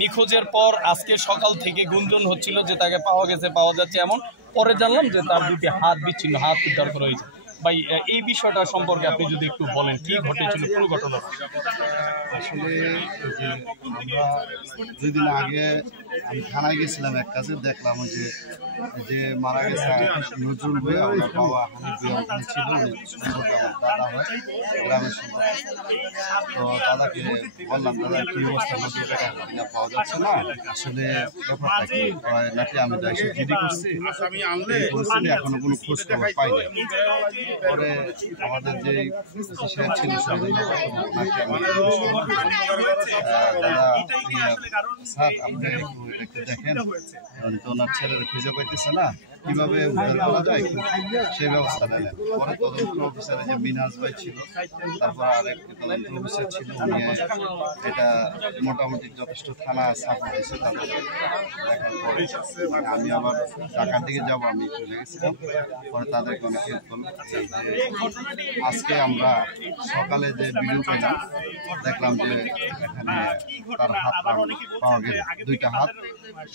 নিখোঁজের পর আজকে সকাল থেকে গুঞ্জন হচ্ছিল যে তাকে পাওয়া গেছে, পাওয়া যাচ্ছে এমন। পরে জানলাম যে তার দুটি হাত বিচ্ছিন্ন, হাত উদ্ধার করা হয়েছে। ভাই, এই বিষয়টা সম্পর্কে আপনি যদি একটু বলেন, কি ঘটেছিল পুরো ঘটনা? আসলে যে আমরা 2 দিন আগে আমি থানায় গেছিলাম, এক কাছে দেখলাম যে যে মারা গেছে নজরুল ভাই, আমার বাবা হানিফ ভাই ওখানে ছিল, সম্পর্কে আমার দাদা হয়, গ্রামের সম্পর্কে। তো দাদাকে বললাম, দাদা কি অবস্থা, নজরুল টাকা পাওয়া যাচ্ছে না, আসলে ব্যাপারটা কি? নাকি আমি তো এসে জিডি করছি, পরিস্থিতি এখনো কোনো খোঁজ খবর পাইনি। পরে আমাদের যে স্যার ছিল দাদা, স্যার আপনি একটু দেখেন, তো ওনার ছেলেরা খুঁজে পাইতেছে না, কিভাবে উদ্ধার করা যায় সেই ব্যবস্থা নেন। পরে তদন্ত অফিসারে যে মিনাজ ভাই ছিল, তারপর আরেক তদন্ত অফিসার ছিল, উনি এটা মোটামুটি যথেষ্ট থানা সাপোর্ট দিয়েছে। তাদের দেখার পরে আমি আবার ঢাকার দিকে যাবো, আমি চলে গেছিলাম। পরে তাদেরকে অনেক হেল্প করলো। আজকে আমরা সকালে যে ভিডিও পেলাম, দেখলাম যে এখানে তার হাত পাওয়া গেল, 2টা হাত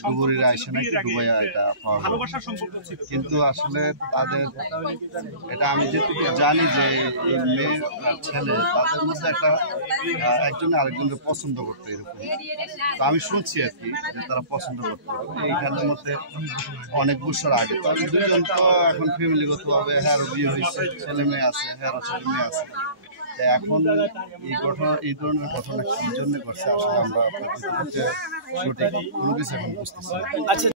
ডুবুরিরা এসে নাকি ডুবাইয়া এটা পাওয়া গেল। কিন্তু আসলে তাদের এটা আমি যেটুকু জানি যে এই মেয়ে ছেলে তাদের মধ্যে একটা একজনে আরেকজনকে পছন্দ করতো, এরকম তো আমি শুনছি আর কি, যে তারা পছন্দ করতো এইখানের মধ্যে অনেক বছর আগে। তো আমি 2জন তো এখন ফ্যামিলিগতভাবে হ্যারও বিয়ে হয়েছে, ছেলে মেয়ে আছে, হ্যারও ছেলে মেয়ে আছে। এখন এই ধরনের ঘটনা কি জন্য করছে আসলে আমরা সঠিক কোনো কিছু এখন বুঝতেছি না।